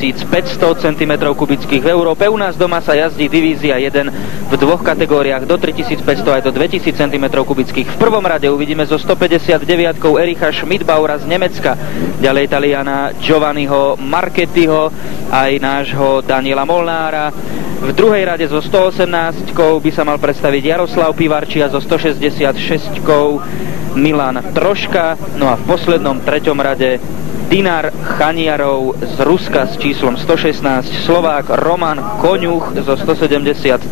3500 cm3 v Európe. U nás doma sa jazdí divízia 1 v dvoch kategóriách do 3500 aj do 2000 cm3. V prvom rade uvidíme zo 159 Ericha Schmidbaura z Nemecka, ďalej Taliana Giovanniho Marchettiho, aj nášho Daniela Molnára. V druhej rade zo 118 by sa mal predstaviť Jaroslav Pivarči a zo 166 Milan Troška. No a v poslednom treťom rade Dinar Chaniarov z Ruska s číslom 116, Slovák Roman Koňuch zo 173,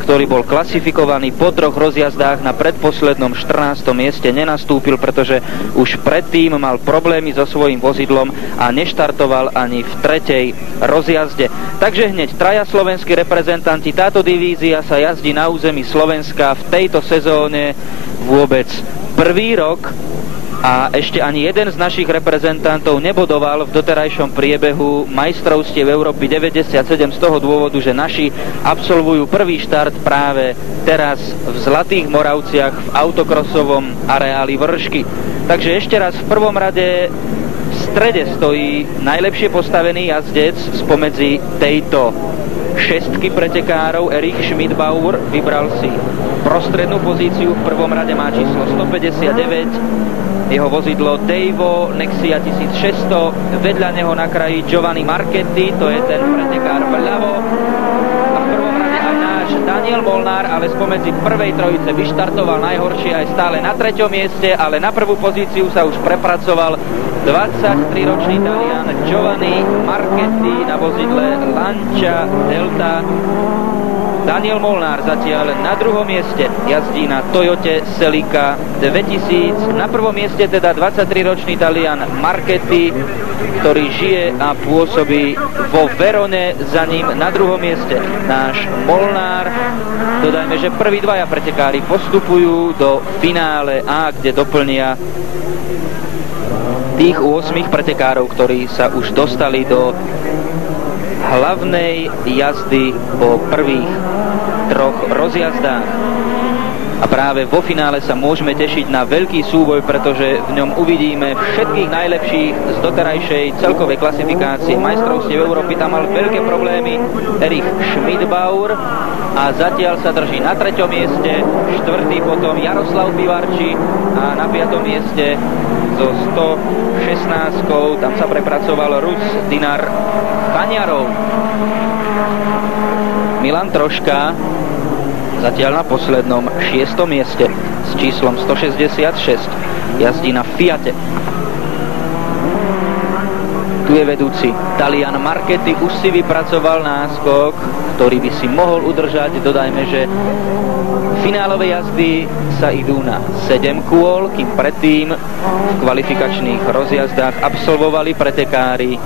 ktorý bol klasifikovaný po troch rozjazdách na predposlednom 14. mieste, nenastúpil, pretože už predtým mal problémy so svojím vozidlom a neštartoval ani v tretej rozjazde. Takže hneď traja slovenskí reprezentanti. Táto divízia sa jazdí na území Slovenska v tejto sezóne vôbec prvý rok a ešte ani jeden z našich reprezentantov nebodoval v doterajšom priebehu majstrovstiev Európy 97 z toho dôvodu, že naši absolvujú prvý štart práve teraz v Zlatých Moravciach v autokrosovom areáli Vršky. Takže ešte raz, v prvom rade v strede stojí najlepšie postavený jazdec spomedzi tejto šestky pretekárov. Erich Schmidbauer vybral si prostrednú pozíciu, v prvom rade má číslo 159, jeho vozidlo Daewoo Nexia 1600, vedľa neho na kraji Giovanni Marchetti, to je ten pretekár vľavo, a v prvom rade aj náš Daniel Molnár, ale spomedzi prvej trojice vyštartoval najhoršie, aj stále na treťom mieste, ale na prvú pozíciu sa už prepracoval 23-ročný Talian Giovanni Marchetti na vozidle Lancia Delta. Daniel Molnár zatiaľ na druhom mieste jazdí na Toyote Celica 2000. Na prvom mieste teda 23-ročný Talian Marchetti, ktorý žije a pôsobí vo Verone. Za ním na druhom mieste náš Molnár. Dodajme, že prví dvaja pretekári postupujú do finále A, kde doplnia tých 8 pretekárov, ktorí sa už dostali do hlavnej jazdy po prvých troch rozjazdách. A práve vo finále sa môžeme tešiť na veľký súboj, pretože v ňom uvidíme všetkých najlepších z doterajšej celkovej klasifikácie majstrovstiev Európy. Tam mal veľké problémy Erich Schmidbauer a zatiaľ sa drží na treťom mieste, štvrtý potom Jaroslav Pivarči a na piatom mieste so 116, tam sa prepracoval Rus Dinar Chaniarov. Milan Troška zatiaľ na poslednom 6. mieste s číslom 166 jazdí na Fiate. Tu je vedúci Talian Marchetti, už si vypracoval náskok, ktorý by si mohol udržať. Dodajme, že finálové jazdy sa idú na 7 kôl, kým predtým v kvalifikačných rozjazdách absolvovali pretekári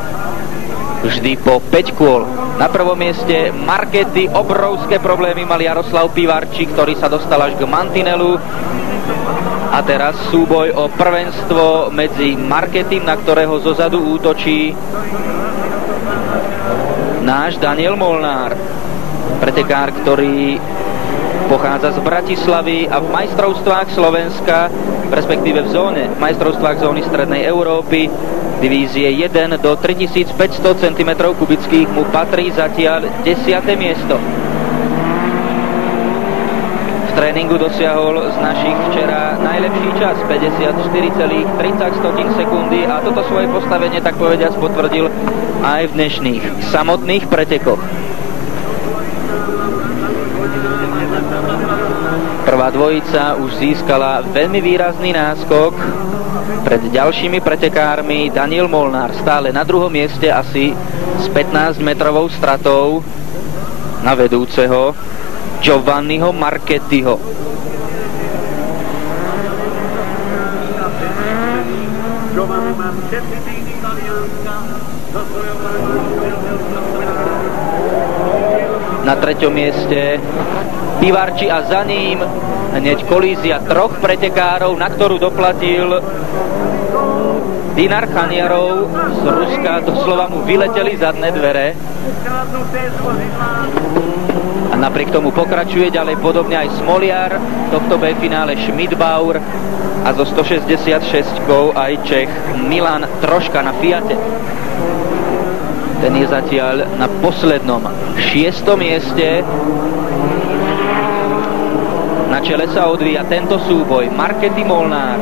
vždy po 5 kôl. Na prvom mieste Marchetti, obrovské problémy mal Jaroslav Pivarči, ktorý sa dostal až k mantinelu. A teraz súboj o prvenstvo medzi Marchettim, na ktorého zozadu útočí náš Daniel Molnár, pretekár, ktorý pochádza z Bratislavy a v majstrovstvách Slovenska, respektíve v majstrovstvách zóny Strednej Európy, divízie 1 do 3500 cm3 mu patrí zatiaľ 10. miesto. V tréningu dosiahol z našich včera najlepší čas 54,30 sekundy a toto svoje postavenie, tak povediac, potvrdil aj v dnešných samotných pretekoch. Prvá dvojica už získala veľmi výrazný náskok pred ďalšími pretekármi. Daniel Molnár stále na druhom mieste, asi s 15-metrovou stratou na vedúceho Giovanniho Marchettiho. Na treťom mieste Pivarči a za ním hneď kolízia troch pretekárov, na ktorú doplatil Dinar Chaniarov z Ruska. Doslova mu vyleteli zadné dvere. A napriek tomu pokračuje ďalej podobne aj Smoliar, tohto B finále Schmidbauer a zo 166 aj Čech Milan Troška na Fiate. Ten je zatiaľ na poslednom 6. mieste. Na čele sa odvíja tento súboj Marchetti Molnár.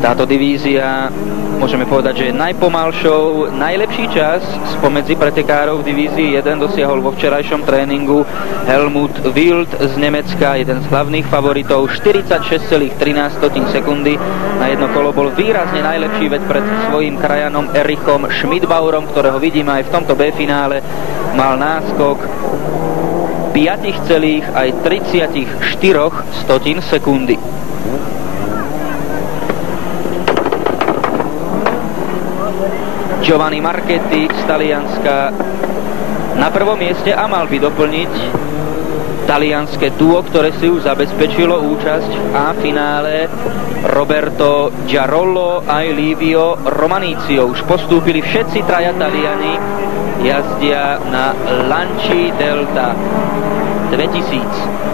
Táto divízia, môžeme povedať, že je najpomalšou. Najlepší čas spomedzi pretekárov v divízii 1 dosiahol vo včerajšom tréningu Helmut Wild z Nemecka, jeden z hlavných favoritov, 46,13 sekundy. Na jedno kolo bol výrazne najlepší, veď pred svojím krajanom Erichom Schmidbauerom, ktorého vidíme aj v tomto B-finále, mal náskok 5,34 sekundy. Giovanni Marchetti z Talianska na prvom mieste a mal by doplniť talianske duo, ktoré si už zabezpečilo účasť v A-finále, Roberto Giarollo a Livio Romanizio. Už postúpili všetci traja Taliani, jazdia na Lanci Delta 2000.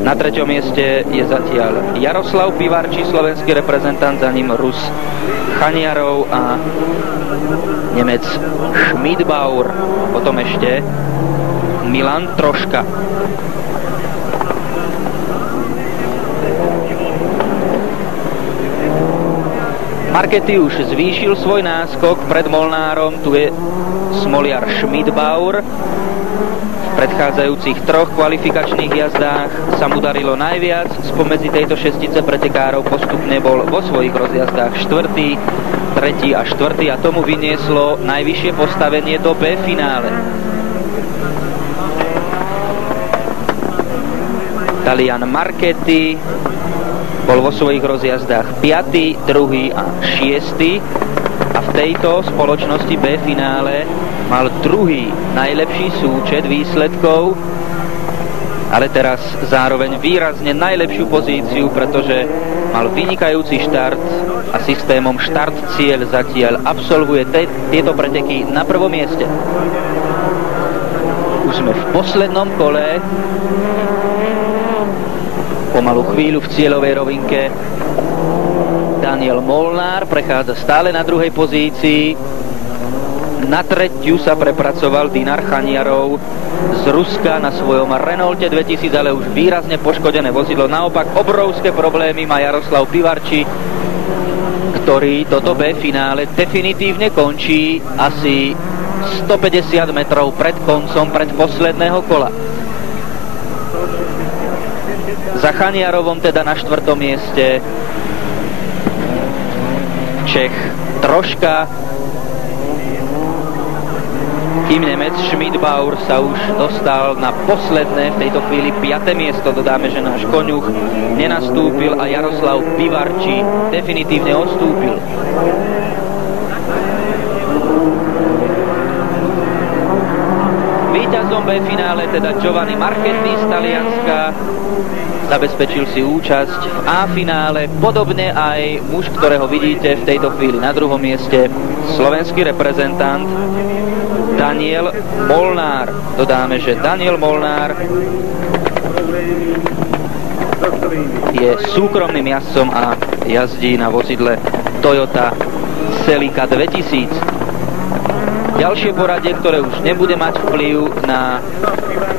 Na treťom mieste je zatiaľ Jaroslav Pivarči, slovenský reprezentant, za ním Rus Chaniarov a Nemec Schmidbauer. Potom ešte Milan Troška. Marchetti už zvýšil svoj náskok pred Molnárom, tu je smoliar Schmidbauer. V predchádzajúcich troch kvalifikačných jazdách sa mu darilo najviac. Spomedzi tejto šestice pretekárov postupne bol vo svojich rozjazdách 4., 3. a 4. a tomu vynieslo najvyššie postavenie do B-finále. Talian Marchetti bol vo svojich rozjazdách 5., 2. a 6. a v tejto spoločnosti B-finále mal druhý najlepší súčet výsledkov, ale teraz zároveň výrazne najlepšiu pozíciu, pretože mal vynikajúci štart a systémom štart-cieľ zatiaľ absolvuje tieto preteky na prvom mieste. Už sme v poslednom kole, pomalú chvíľu v cieľovej rovinke. Daniel Molnár prechádza stále na druhej pozícii. Na tretiu sa prepracoval Dinar Chaniarov z Ruska na svojom Renaulte 2000, ale už výrazne poškodené vozidlo. Naopak obrovské problémy má Jaroslav Pivarči, ktorý toto B-finále definitívne končí asi 150 metrov pred koncom predposledného kola. Za Chaniarovom teda na 4. mieste Čech Troška, kým Nemec Schmidbauer sa už dostal na posledné, v tejto chvíli 5. miesto. Dodáme, že náš koňuch nenastúpil a Jaroslav Pivarči definitívne odstúpil. Víťazom B-finále teda Giovanni Marchetti z Talianska, zabezpečil si účasť v A-finále, podobne aj muž, ktorého vidíte v tejto chvíli na druhom mieste, slovenský reprezentant Daniel Molnár. Dodáme, že Daniel Molnár je súkromným jazdcom a jazdí na vozidle Toyota Celica 2000. Ďalšie poradie, ktoré už nebude mať vplyv na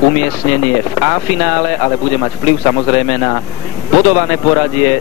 umiestnenie v A-finále, ale bude mať vplyv samozrejme na bodované poradie